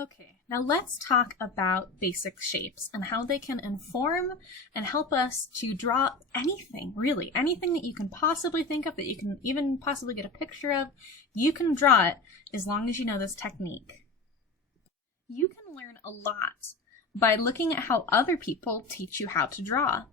Okay, now let's talk about basic shapes and how they can inform and help us to draw anything, really. Anything that you can possibly think of, that you can even possibly get a picture of, you can draw it as long as you know this technique. You can learn a lot by looking at how other people teach you how to draw.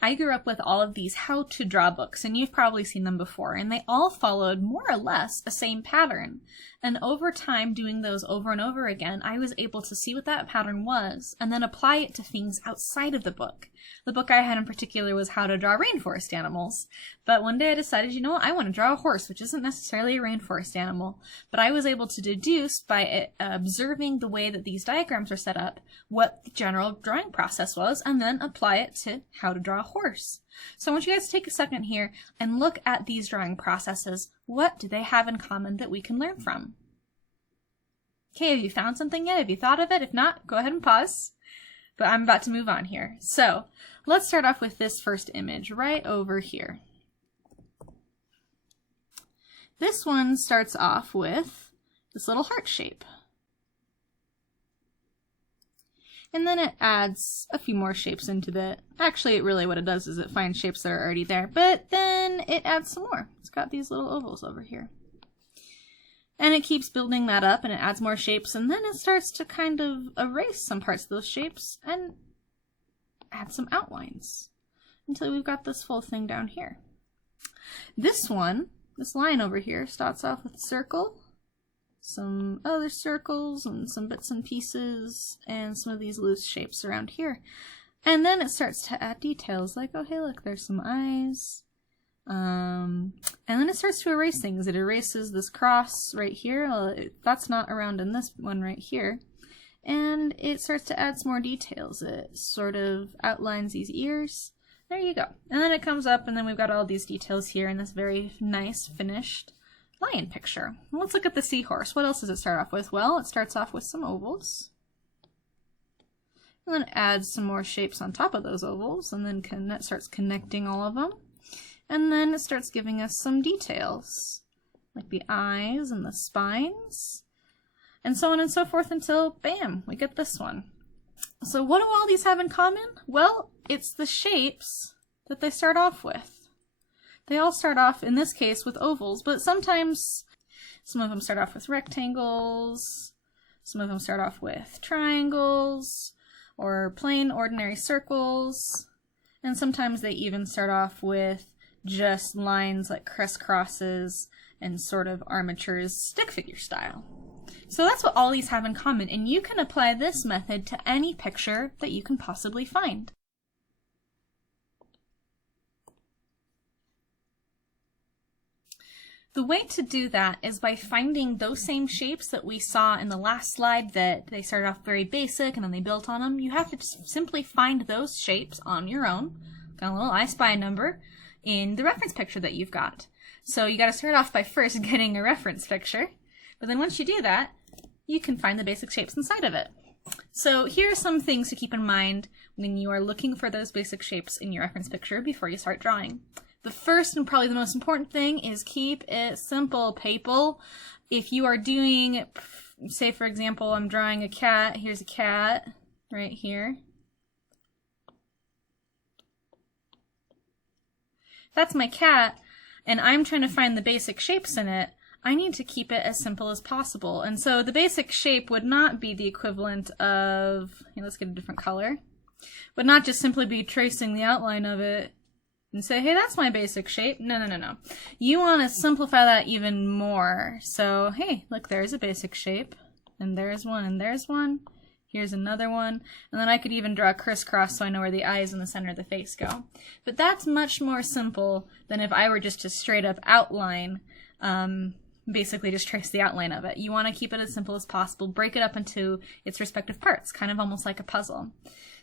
I grew up with all of these how to draw books, and you've probably seen them before, and they all followed more or less the same pattern. And over time, doing those over and over again, I was able to see what that pattern was and then apply it to things outside of the book. The book I had in particular was How to Draw Rainforest Animals. But one day I decided, you know what, I want to draw a horse, which isn't necessarily a rainforest animal. But I was able to deduce by observing the way that these diagrams are set up what the general drawing process was and then apply it to how to draw a horse. So I want you guys to take a second here and look at these drawing processes. What do they have in common that we can learn from? Okay, have you found something yet? Have you thought of it? If not, go ahead and pause. But I'm about to move on here. So let's start off with this first image right over here. This one starts off with this little heart shape. And then it adds a few more shapes into it. Actually, really what it does is it finds shapes that are already there, but then it adds some more. It's got these little ovals over here. And it keeps building that up, and it adds more shapes, and then it starts to kind of erase some parts of those shapes and add some outlines until we've got this full thing down here. This one, this line over here, starts off with a circle, some other circles, and some bits and pieces, and some of these loose shapes around here. And then it starts to add details, like, oh hey look, there's some eyes. And then it starts to erase things. It erases this cross right here. Well, that's not around in this one right here. And it starts to add some more details. It sort of outlines these ears. There you go. And then it comes up, and then we've got all these details here in this very nice finished lion picture. Let's look at the seahorse. What else does it start off with? Well, it starts off with some ovals. And then it adds some more shapes on top of those ovals, and then it starts connecting all of them. And then it starts giving us some details, like the eyes and the spines, and so on and so forth until, bam, we get this one. So what do all these have in common? Well, it's the shapes that they start off with. They all start off, in this case, with ovals, but sometimes some of them start off with rectangles, some of them start off with triangles, or plain ordinary circles, and sometimes they even start off with just lines like crisscrosses and sort of armatures, stick figure style. So that's what all these have in common, and you can apply this method to any picture that you can possibly find. The way to do that is by finding those same shapes that we saw in the last slide, that they started off very basic and then they built on them. You have to just simply find those shapes on your own. Got a little I Spy number in the reference picture that you've got. So you got to start off by first getting a reference picture, but then once you do that, you can find the basic shapes inside of it. So here are some things to keep in mind when you are looking for those basic shapes in your reference picture before you start drawing. The first and probably the most important thing is keep it simple, people. If you are doing, say for example, I'm drawing a cat, here's a cat right here. That's my cat, and I'm trying to find the basic shapes in it. I need to keep it as simple as possible. And so the basic shape would not be the equivalent of, let's get a different color, would not just simply be tracing the outline of it and say, hey, that's my basic shape. No. You want to simplify that even more. So, hey, look, there's a basic shape, and there's one, and there's one. Here's another one, and then I could even draw a crisscross so I know where the eyes and the center of the face go. But that's much more simple than if I were just to straight up outline, basically just trace the outline of it. You want to keep it as simple as possible, break it up into its respective parts, kind of almost like a puzzle.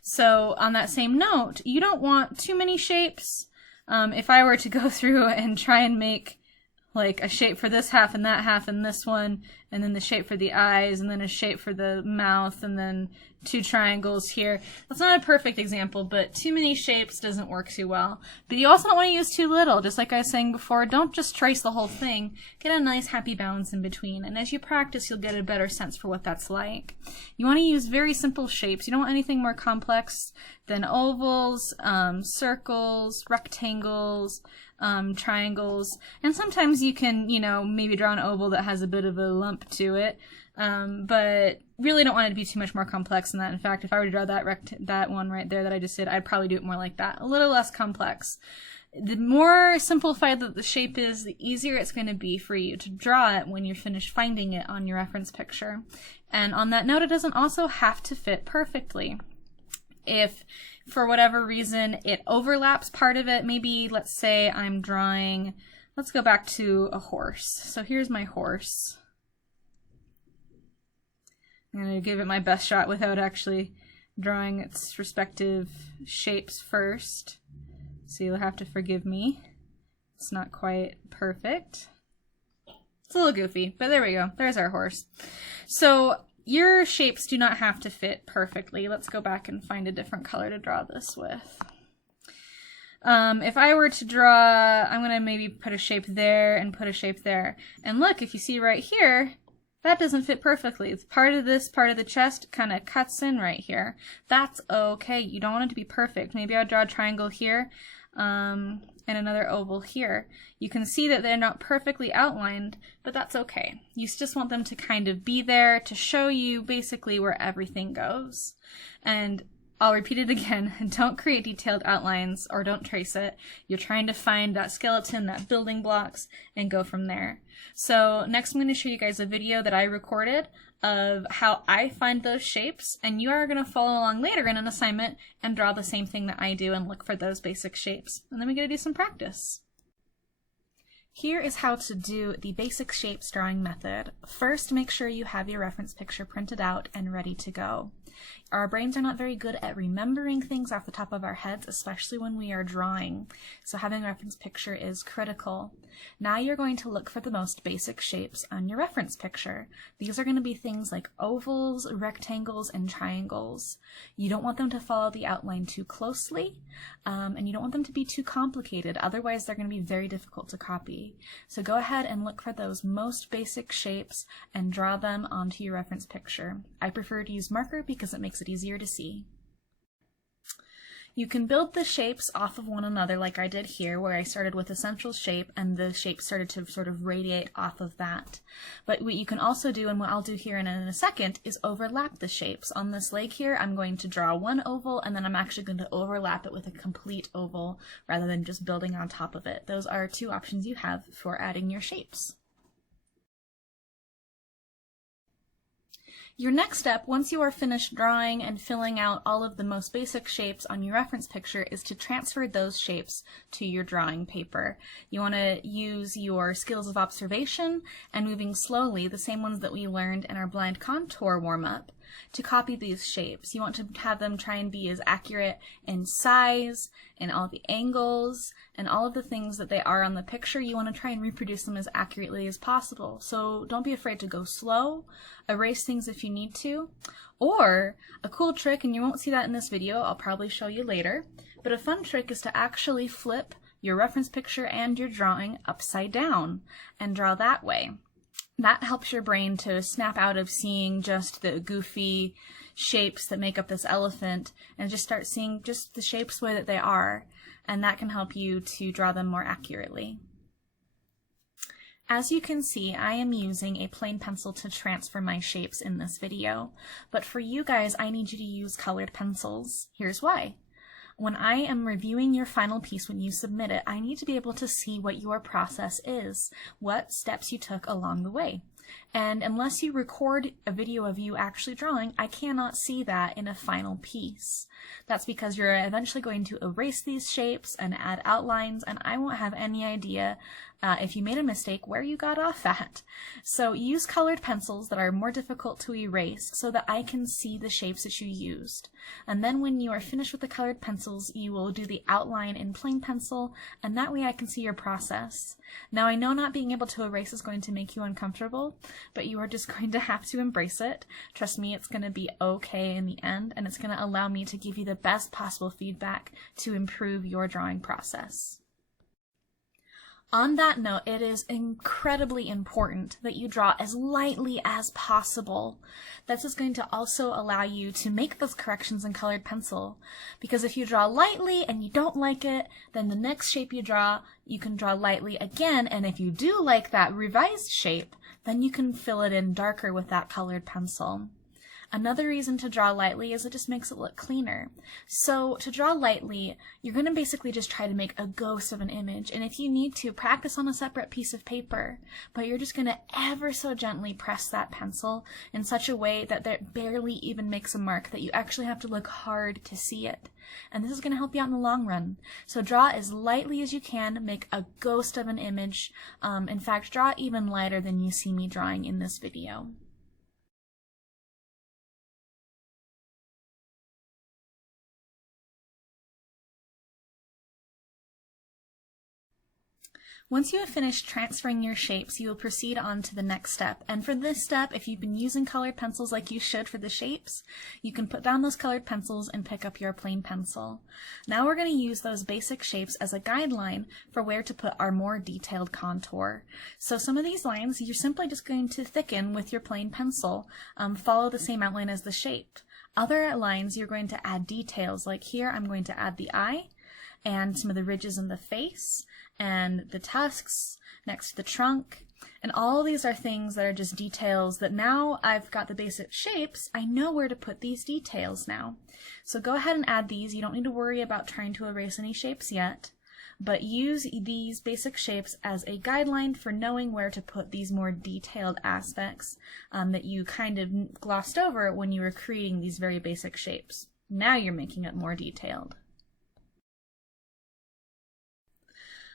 So on that same note, you don't want too many shapes. If I were to go through and try and make like a shape for this half and that half and this one, and then the shape for the eyes, and then a shape for the mouth, and then 2 triangles here. That's not a perfect example, but too many shapes doesn't work too well. But you also don't want to use too little. Just like I was saying before, don't just trace the whole thing. Get a nice happy balance in between, and as you practice, you'll get a better sense for what that's like. You want to use very simple shapes. You don't want anything more complex than ovals, circles, rectangles, triangles, and sometimes you can, you know, maybe draw an oval that has a bit of a lump to it, but really don't want it to be too much more complex than that. In fact, if I were to draw that one right there that I just did, I'd probably do it more like that, a little less complex. The more simplified that the shape is, the easier it's going to be for you to draw it when you're finished finding it on your reference picture. And on that note, it doesn't also have to fit perfectly. If for whatever reason it overlaps part of it, maybe let's say I'm drawing, let's go back to a horse. So here's my horse. I'm going to give it my best shot without actually drawing its respective shapes first. So you'll have to forgive me. It's not quite perfect. It's a little goofy, but there we go. There's our horse. So your shapes do not have to fit perfectly. Let's go back and find a different color to draw this with. If I were to draw, I'm going to maybe put a shape there and put a shape there. And look, if you see right here, that doesn't fit perfectly. It's part of this, part of the chest kind of cuts in right here. That's okay. You don't want it to be perfect. Maybe I'll draw a triangle here, and another oval here. You can see that they're not perfectly outlined, but that's okay. You just want them to kind of be there to show you basically where everything goes. And I'll repeat it again, don't create detailed outlines or don't trace it. You're trying to find that skeleton, that building blocks, and go from there. So next I'm going to show you guys a video that I recorded of how I find those shapes, and you are going to follow along later in an assignment and draw the same thing that I do and look for those basic shapes. And then we get to do some practice. Here is how to do the basic shapes drawing method. First, make sure you have your reference picture printed out and ready to go. Our brains are not very good at remembering things off the top of our heads, especially when we are drawing, so having a reference picture is critical. Now you're going to look for the most basic shapes on your reference picture. These are going to be things like ovals, rectangles, and triangles. You don't want them to follow the outline too closely, and you don't want them to be too complicated, otherwise they're going to be very difficult to copy. So go ahead and look for those most basic shapes and draw them onto your reference picture. I prefer to use marker because it makes it easier to see. You can build the shapes off of one another like I did here, where I started with a central shape and the shape started to sort of radiate off of that. But what you can also do, and what I'll do here in a second, is overlap the shapes. On this leg here, I'm going to draw one oval, and then I'm actually going to overlap it with a complete oval rather than just building on top of it. Those are two options you have for adding your shapes. Your next step, once you are finished drawing and filling out all of the most basic shapes on your reference picture, is to transfer those shapes to your drawing paper. You want to use your skills of observation and moving slowly, the same ones that we learned in our blind contour warm-up, to copy these shapes. You want to have them try and be as accurate in size, in all the angles, and all of the things that they are on the picture. You want to try and reproduce them as accurately as possible. So don't be afraid to go slow, erase things if you need to, or a cool trick, and you won't see that in this video, I'll probably show you later, but a fun trick is to actually flip your reference picture and your drawing upside down and draw that way. That helps your brain to snap out of seeing just the goofy shapes that make up this elephant and just start seeing just the shapes the way that they are, and that can help you to draw them more accurately. As you can see, I am using a plain pencil to transfer my shapes in this video, but for you guys, I need you to use colored pencils. Here's why. When I am reviewing your final piece when you submit it, I need to be able to see what your process is, what steps you took along the way. And unless you record a video of you actually drawing, I cannot see that in a final piece. That's because you're eventually going to erase these shapes and add outlines, and I won't have any idea if you made a mistake where you got off at. So use colored pencils that are more difficult to erase so that I can see the shapes that you used. And then when you are finished with the colored pencils, you will do the outline in plain pencil, and that way I can see your process. Now I know not being able to erase is going to make you uncomfortable, but you are just going to have to embrace it. Trust me, it's going to be okay in the end, and it's going to allow me to give you the best possible feedback to improve your drawing process. On that note, it is incredibly important that you draw as lightly as possible. This is going to also allow you to make those corrections in colored pencil, because if you draw lightly and you don't like it, then the next shape you draw, you can draw lightly again, and if you do like that revised shape, then you can fill it in darker with that colored pencil. Another reason to draw lightly is it just makes it look cleaner. So to draw lightly, you're going to basically just try to make a ghost of an image, and if you need to, practice on a separate piece of paper, but you're just going to ever so gently press that pencil in such a way that it barely even makes a mark, that you actually have to look hard to see it. And this is going to help you out in the long run. So draw as lightly as you can, make a ghost of an image. In fact, draw even lighter than you see me drawing in this video. Once you have finished transferring your shapes, you will proceed on to the next step. And for this step, if you've been using colored pencils like you should for the shapes, you can put down those colored pencils and pick up your plain pencil. Now we're going to use those basic shapes as a guideline for where to put our more detailed contour. So some of these lines you're simply just going to thicken with your plain pencil, follow the same outline as the shape. Other lines you're going to add details, like here I'm going to add the eye and some of the ridges in the face and the tusks next to the trunk. And all these are things that are just details that now I've got the basic shapes, I know where to put these details now. So go ahead and add these. You don't need to worry about trying to erase any shapes yet, but use these basic shapes as a guideline for knowing where to put these more detailed aspects that you kind of glossed over when you were creating these very basic shapes. Now you're making it more detailed.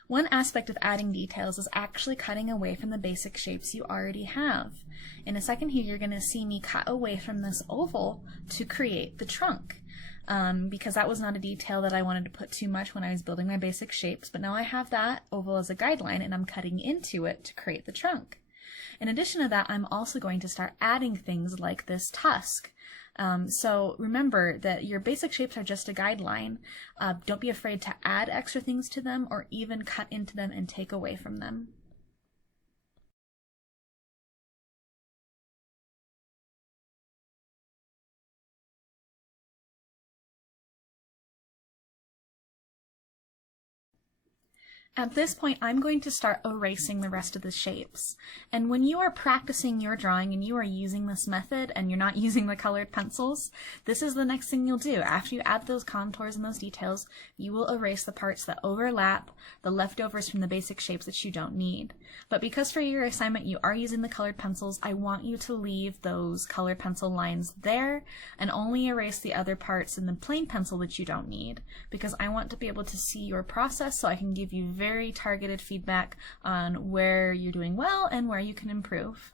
One aspect of adding details is actually cutting away from the basic shapes you already have. In a second here, you're going to see me cut away from this oval to create the trunk, because that was not a detail that I wanted to put too much when I was building my basic shapes, but now I have that oval as a guideline and I'm cutting into it to create the trunk. In addition to that, I'm also going to start adding things like this tusk. So remember that your basic shapes are just a guideline. Don't be afraid to add extra things to them or even cut into them and take away from them. At this point, I'm going to start erasing the rest of the shapes. And when you are practicing your drawing and you are using this method and you're not using the colored pencils, this is the next thing you'll do. After you add those contours and those details, you will erase the parts that overlap, the leftovers from the basic shapes that you don't need. But because for your assignment you are using the colored pencils, I want you to leave those colored pencil lines there and only erase the other parts in the plain pencil that you don't need, because I want to be able to see your process so I can give you very targeted feedback on where you're doing well and where you can improve.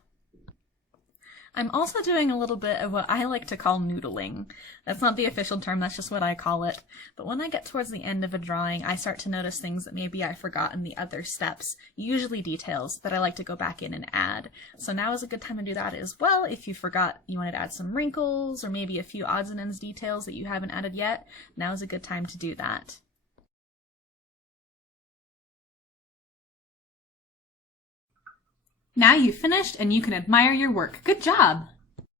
I'm also doing a little bit of what I like to call noodling. That's not the official term, that's just what I call it. But when I get towards the end of a drawing, I start to notice things that maybe I forgot in the other steps, usually details that I like to go back in and add. So now is a good time to do that as well. If you forgot you wanted to add some wrinkles or maybe a few odds and ends details that you haven't added yet, now is a good time to do that. Now you've finished and you can admire your work. Good job!